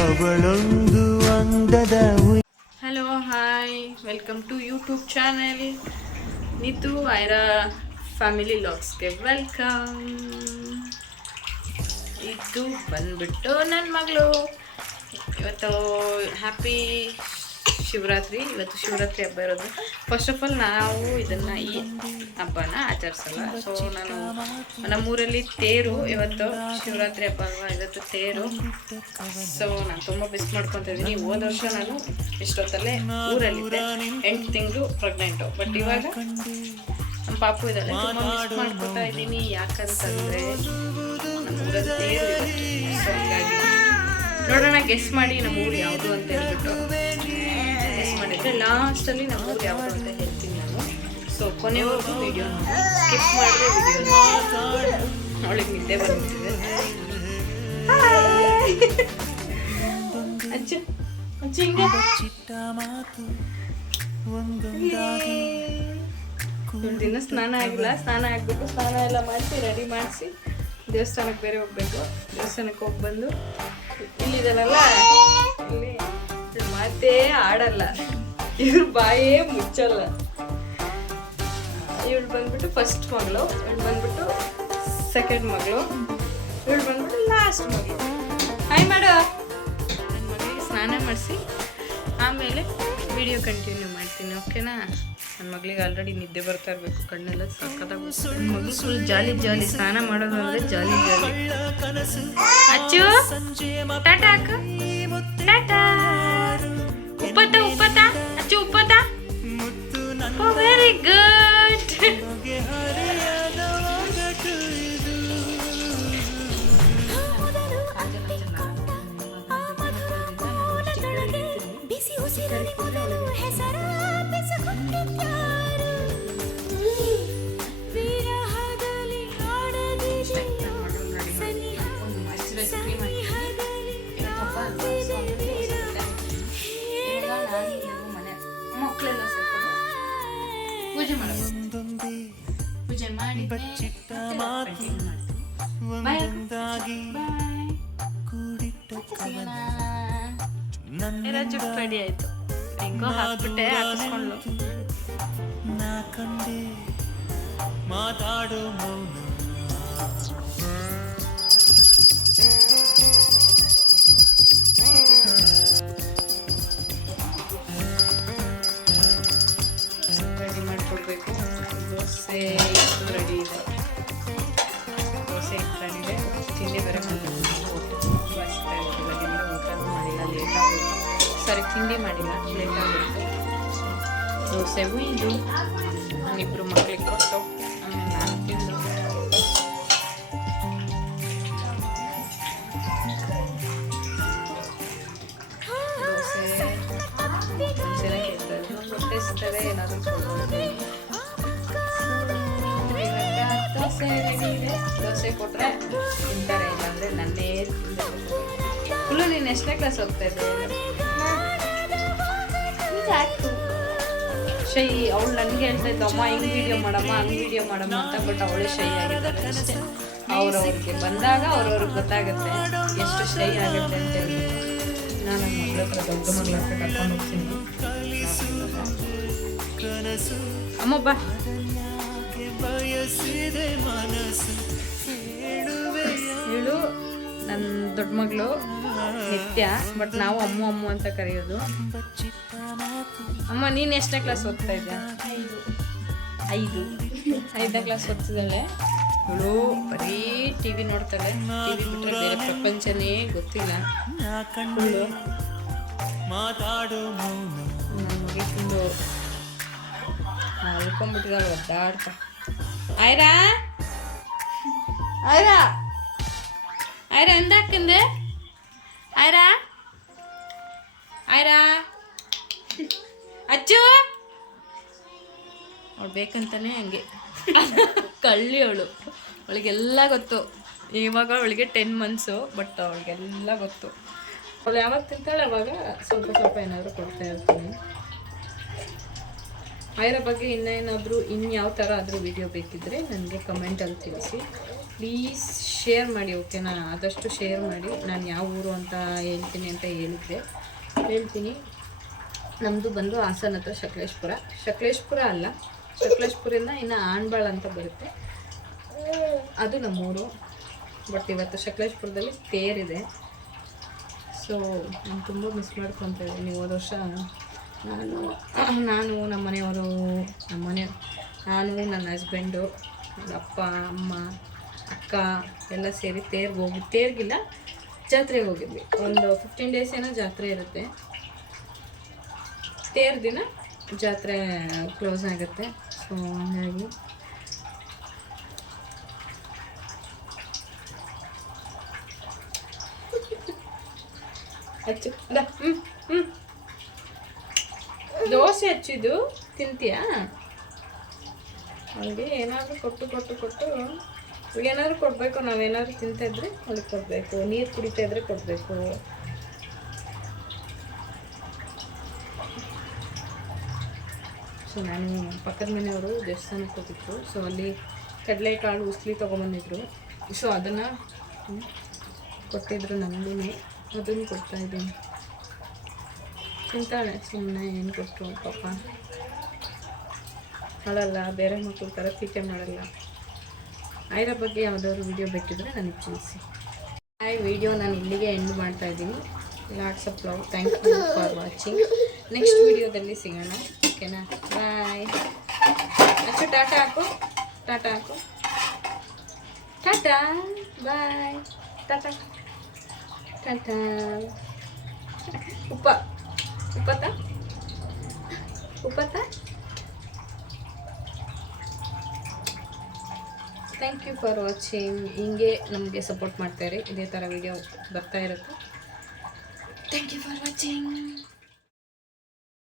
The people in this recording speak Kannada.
ಅವಳೊಂದು ಅಂದದ hello hi welcome to YouTube channel Neetu Aira family ಲಾಗ್ಸ್ಗೆ ವೆಲ್ಕಮ್. ಇದು ಬಂದ್ಬಿಟ್ಟು ನನ್ನ ಮಗಳು. ಇವತ್ತು ಹ್ಯಾಪಿ ಶಿವರಾತ್ರಿ. ಇವತ್ತು ಶಿವರಾತ್ರಿ ಹಬ್ಬ ಇರೋದು. ಫಸ್ಟ್ ಆಫ್ ಆಲ್ ನಾವು ಇದನ್ನು ಈ ಹಬ್ಬನ ಆಚರಿಸಲ್ಲ. ಸೊ ನಾನು ನಮ್ಮೂರಲ್ಲಿ ತೇರು, ಇವತ್ತು ಶಿವರಾತ್ರಿ ಹಬ್ಬ ಅಲ್ವಾ, ಇವತ್ತು ತೇರು. ಸೊ ನಾನು ತುಂಬ ಮಿಸ್ ಮಾಡ್ಕೊತಾ ಇದ್ದೀನಿ. ಹೋದ ವರ್ಷ ನಾನು ಇಷ್ಟೊತ್ತಲ್ಲೇ ಊರಲ್ಲಿದ್ದೆ, 8 ತಿಂಗಳು ಪ್ರೆಗ್ನೆಂಟು. ಬಟ್ ಇವಾಗ ನಮ್ಮ ಪಾಪು ಇದ್ದಾಳೆ, ತುಂಬ ಮಿಸ್ ಮಾಡ್ಕೊತಾ ಇದ್ದೀನಿ. ಯಾಕಂತಂದರೆ ನಮ್ಮೂರಲ್ಲಿ ತೇರು ಇವತ್ತು. ಸೊ ಹೀಗಾಗಿ ನೋಡೋಣ, ಗೆಸ್ ಮಾಡಿ ನಮ್ಮೂರು ಯಾವುದು ಅಂತ ಹೇಳ್ಬಿಟ್ಟು ಗೆಸ್ ಮಾಡಿದರೆ ಲಾಸ್ಟಲ್ಲಿ ನಮ್ಮೂರು ಯಾವುದು ಅಂತ ಹೇಳ್ತೀನಿ ನಾನು. ಸೊ ಕೊನೆವರೆಗೂ ವಿಡಿಯೋ ಸ್ಕಿಪ್ ಮಾಡಿದ್ರೆ ವಿಡಿಯೋ ಅವಳಿಗೆ ನಿದ್ದೆ ಬಂದಿದೆ. ಅಚ್ಚು ಅಚ್ಚು ಹಿಂಗೆ ದಿನ ಸ್ನಾನ ಆಗಿಲ್ಲ. ಸ್ನಾನ ಆಗಿಬಿಟ್ಟು ಸ್ನಾನ ಎಲ್ಲ ಮಾಡಿಸಿ ರೆಡಿ ಮಾಡಿಸಿ ದೇವಸ್ಥಾನಕ್ಕೆ ಬೇರೆ ಹೋಗ್ಬೇಕು. ದೇವಸ್ಥಾನಕ್ಕೆ ಹೋಗಿ ಬಂದು ಇಲ್ಲಿದೆಲ್ಲ ಇಲ್ಲಿ ಮಾತೇ ಆಡಲ್ಲ, ಇವ್ರ ಬಾಯೇ ಮುಚ್ಚಲ್ಲ. ಇವಳು ಬಂದ್ಬಿಟ್ಟು ಫಸ್ಟ್ ಮಗಳು, ಇವಳು ಬಂದ್ಬಿಟ್ಟು ಸೆಕೆಂಡ್ ಮಗಳು, ಇವಳು ಬಂದ್ಬಿಟ್ಟು ಲಾಸ್ಟ್ ಮಗಳು. ಹಾಯ್ ಮಾಡು. ನನ್ನ ಮಗಳಿಗೆ ಸ್ನಾನ ಮಾಡಿಸಿ ಆಮೇಲೆ ವಿಡಿಯೋ ಕಂಟಿನ್ಯೂ ಮಾಡ್ತೀನಿ, ಓಕೆನಾ? ನನ್ನ ಮಗಳಿಗೆ ಆಲ್ರೆಡಿ ನಿದ್ದೆ ಬರ್ತಾ ಇರಬೇಕು, ಕಣ್ಣೆಲ್ಲ ಸಕ್ಕತ್ತಾಗಿ. ನನ್ನ ಮಗಳು ಫುಲ್ ಜಾಲಿ ಜಾಲಿ, ಸ್ನಾನ ಮಾಡೋದು ಅಂದರೆ ಜಾಲಿ ಜಾಲಿ. ಅಚ್ಚು ಟಾಟಾ ಅಕ್ಕ, ಟಾಟಾ. ಉಪ್ಪತ್ತ ಉಪ್ಪತ್ತ ಅಚ್ಚು ಉಪ್ಪತ್ತ. Very good. ಮಕ್ಕಳೆಲ್ಲ ಸೇರ್ಕೊಂಡು ಪೂಜೆ ಮಾಡಬಹುದು. ಪೂಜೆ ಮಾಡಿ ಜುಟ್ಟು ರೆಡಿ ಆಯ್ತು. ಹೆಂಗೋ ಹಾಕ್ಬಿಟ್ಟೆ, ಹಾಕಿಸ್ಕೊಂಡು ಮಾತಾಡೋ ರೆಡಿ ಮಾಡಿಕೊಡ್ಬೇಕು. ದೋಸೆ ರೆಡಿ ಇದೆ, ದೋಸೆ ರೆಡಿ ಇದೆ. ತಿಂಡಿ ಬೇರೆ ಮಾಡಬೇಕು. ಊಟ ಮಾಡಿಲ್ಲ, ಲೇಟ್ ಆಗುತ್ತೆ. ಸಾರಿ, ತಿಂಡಿ ಮಾಡಿಲ್ಲ, ಲೇಟ್ ಆಗುತ್ತೆ. ದೋಸೆ ಹುಯ್ದು ನಾನಿಬ್ಬರು ಮಕ್ಕಳಿಗೆ ಕೊಟ್ಟು ಆಮೇಲೆ ನಾನು ತಿಂದು ದೋಸೆ ಚೆನ್ನಾಗಿ ಹೊಟ್ಟೆಸ್ತಾರೆ. ಏನಾದರೂ ದೋಸೆ ರೆಡಿ ಇದೆ. ದೋಸೆ ಕೊಟ್ಟರೆ ತಿಂತಾರೆ, ಇಲ್ಲಾಂದರೆ ನನ್ನೇ ಫುಲ್ಲು. ನೀನು ಎಷ್ಟನೇ ಕ್ಲಾಸ್ ಹೋಗ್ತಾ ಇದ್ದೆ? ಶೈ. ಅವಳು ನನಗೆ ಹೇಳ್ತಾ ಇದ್ದ, ಅಮ್ಮ ಹಿಂಗೆ ವೀಡಿಯೋ ಮಾಡಮ್ಮ, ಹಂಗೆ ವೀಡಿಯೋ ಮಾಡಮ್ಮ ಅಂತ. ಬಟ್ ಅವಳೇ ಶೈ ಆಗಿದ್ದಾರೆ ಅಷ್ಟೇ. ಅವ್ರವ್ರಿಗೆ ಬಂದಾಗ ಅವ್ರವ್ರಿಗೆ ಗೊತ್ತಾಗುತ್ತೆ ಎಷ್ಟು ಶೈ ಆಗುತ್ತೆ ಅಂತ ಹೇಳಿ. ನಾನು ನನ್ನ ಮಗಳ ಹತ್ರ, ದೊಡ್ಡ ಮಗಳ ಹತ್ರ ಕರ್ಕೊಂಡು ಹೋಗ್ತೀನಿ. ಅಮ್ಮ ಬಾ. ಇವಳು ನನ್ನ ದೊಡ್ಡ ಮಗಳು ನಿತ್ಯ, ಬಟ್ ನಾವು ಅಮ್ಮು ಅಮ್ಮು ಅಂತ ಕರೆಯೋದು. ಅಮ್ಮ, ನೀನು ಎಷ್ಟನೇ ಕ್ಲಾಸ್ ಓದ್ತಾ ಇದ್ದೆ? 5ನೇ ಕ್ಲಾಸ್ ಓದ್ತಿದ್ದಾಳೆ. ಇವಳು ಬರೀ ಟಿ ವಿ ನೋಡ್ತಾಳೆ. ಟಿ ವಿ ಬಿಟ್ಟರೆ ಬೇರೆ ಪ್ರಪಂಚನೇ ಗೊತ್ತಿಲ್ಲ. ಫುಲ್ಲು ನನ್ನ ಮಗಿ ಫುಲ್ಲು ಉಳ್ಕೊಂಡ್ಬಿಟ್ಟಿದ್ದಾಳೆ ಒದ್ದಾಡ್ತಾ. ಆಯ್ರಾ ಆಯ್ರಾ ಆಯ್ರಾ ಎಂದಾಕಂದೆ? ಆಯ್ರಾ ಆಯ್ರಾ ಅಚ್ಚು. ಅವಳು ಬೇಕಂತಾನೆ ಹಂಗೆ ಕಳ್ಳಿ ಅವಳು. ಅವಳಿಗೆಲ್ಲ ಗೊತ್ತು. ಇವಾಗ ಅವಳಿಗೆ 10 ಮಂತ್ಸು, ಬಟ್ ಅವಳಿಗೆಲ್ಲ ಗೊತ್ತು. ಅವಳು ಯಾವಾಗ ತಿಂತಾಳೆ ಅವಾಗ ಸ್ವಲ್ಪ ಸ್ವಲ್ಪ ಏನಾದರೂ ಕೊಡ್ತಾ ಇರ್ತೀನಿ. ಆಯ್ರ ಬಗ್ಗೆ ಇನ್ನೇನಾದರೂ ಇನ್ಯಾವ ಥರ ಆದರೂ ವಿಡಿಯೋ ಬೇಕಿದ್ದರೆ ನನಗೆ ಕಮೆಂಟಲ್ಲಿ ತಿಳಿಸಿ. ಪ್ಲೀಸ್ ಶೇರ್ ಮಾಡಿ, ಓಕೆನಾ? ಆದಷ್ಟು ಶೇರ್ ಮಾಡಿ. ನಾನು ಯಾವ ಊರು ಅಂತ ಹೇಳ್ತೀನಿ ಅಂತ ಹೇಳ್ತೀನಿ. ನಮ್ಮದು ಬಂದು ಹಾಸನ ಹತ್ರ ಶಕಲೇಶ್ಪುರ ಅಲ್ಲ, ಶಕಲೇಶ್ಪುರದಿಂದ ಇನ್ನು ಆಣ್ಬಾಳ ಅಂತ ಬರುತ್ತೆ, ಅದು ನಮ್ಮೂರು. ಬಟ್ ಇವತ್ತು ಶಕಲೇಶ್ಪುರದಲ್ಲಿ ತೇರಿದೆ. ಸೊ ನಾನು ತುಂಬ ಮಿಸ್ ಮಾಡ್ಕೊತಾ ಇದ್ದೀನಿ. ಹೋದ ವರ್ಷ ನಾನು ನಮ್ಮ ಮನೆಯವರು, ನಾನು ನನ್ನ ಹಸ್ಬೆಂಡು, ನನ್ನ ಅಪ್ಪ ಅಮ್ಮ ಅಕ್ಕ ಎಲ್ಲ ಸೇರಿ ತೇರ್ಗಿಲ್ಲ ಜಾತ್ರೆಗೆ ಹೋಗಿದ್ವಿ. ಒಂದು 15 ಡೇಸ್ ಏನೋ ಜಾತ್ರೆ ಇರುತ್ತೆ. ತೇರ್ ದಿನ ಜಾತ್ರೆ ಕ್ಲೋಸ್ ಆಗುತ್ತೆ. ಸೊ ಹಾಗಾಗಿ ದೋಸೆ ಹಚ್ಚಿದ್ದು ತಿಂತೀಯಾ? ಅವಳಿಗೆ ಏನಾದರೂ ಕೊಟ್ಟು ಏನಾದರೂ ಕೊಡಬೇಕು. ನಾವೇನಾದ್ರು ತಿಂತಾಯಿದ್ರೆ ಅವಳಿಗೆ ಕೊಡಬೇಕು, ನೀರು ಕುಡಿತಾ ಇದ್ರೆ ಕೊಡಬೇಕು. ಸೊ ನಾನು ಪಕ್ಕದ ಮನೆಯವರು ದೇವಸ್ಥಾನಕ್ಕೆ ಹೋಗಿದ್ರು. ಸೊ ಅಲ್ಲಿ ಕಡಲೆಕಾಳು ಉಸ್ಲಿ ತೊಗೊಂಬಂದಿದ್ರು. ಸೊ ಅದನ್ನು ಕೊಟ್ಟಿದ್ರು ನಮಗೂ, ಅದನ್ನು ಕೊಡ್ತಾಯಿದ್ದೀನಿ. ತಿಂತಾಳೆ ಸುಮ್ಮನೆ, ಏನು ಕೊಟ್ಟರು ಪಾಪ ಅಳಲ್ಲ, ಬೇರೆ ಮಕ್ಕಳ ಥರ ತೀಟೆ ಮಾಡಲ್ಲ. ಐರ ಬಗ್ಗೆ ಯಾವುದಾದ್ರು ವಿಡಿಯೋ ಬೇಕಿದ್ರೆ ನನಗೆ ತಿಳಿಸಿ. ವಿಡಿಯೋ ನಾನು ಇಲ್ಲಿಗೆ ಎಂಡ್ ಮಾಡ್ತಾಯಿದ್ದೀನಿ. Lots of love. Thank you for watching. Next ವಿಡಿಯೋದಲ್ಲಿ ಸಿಗೋಣ, ಓಕೆನಾ? ಬಾಯ್. ಟಾಟಾ ಹಾಕು, ಟಾಟಾ ಬಾಯ್, ಟಾಟಾ. ಉಪ್ಪತ್ತ. Thank you for watching. ಹಿಂಗೆ ನಮಗೆ ಸಪೋರ್ಟ್ ಮಾಡ್ತಾಯಿರಿ, ಇದೇ ಥರ ವಿಡಿಯೋ ಬರ್ತಾ ಇರುತ್ತೆ. Thank you for watching.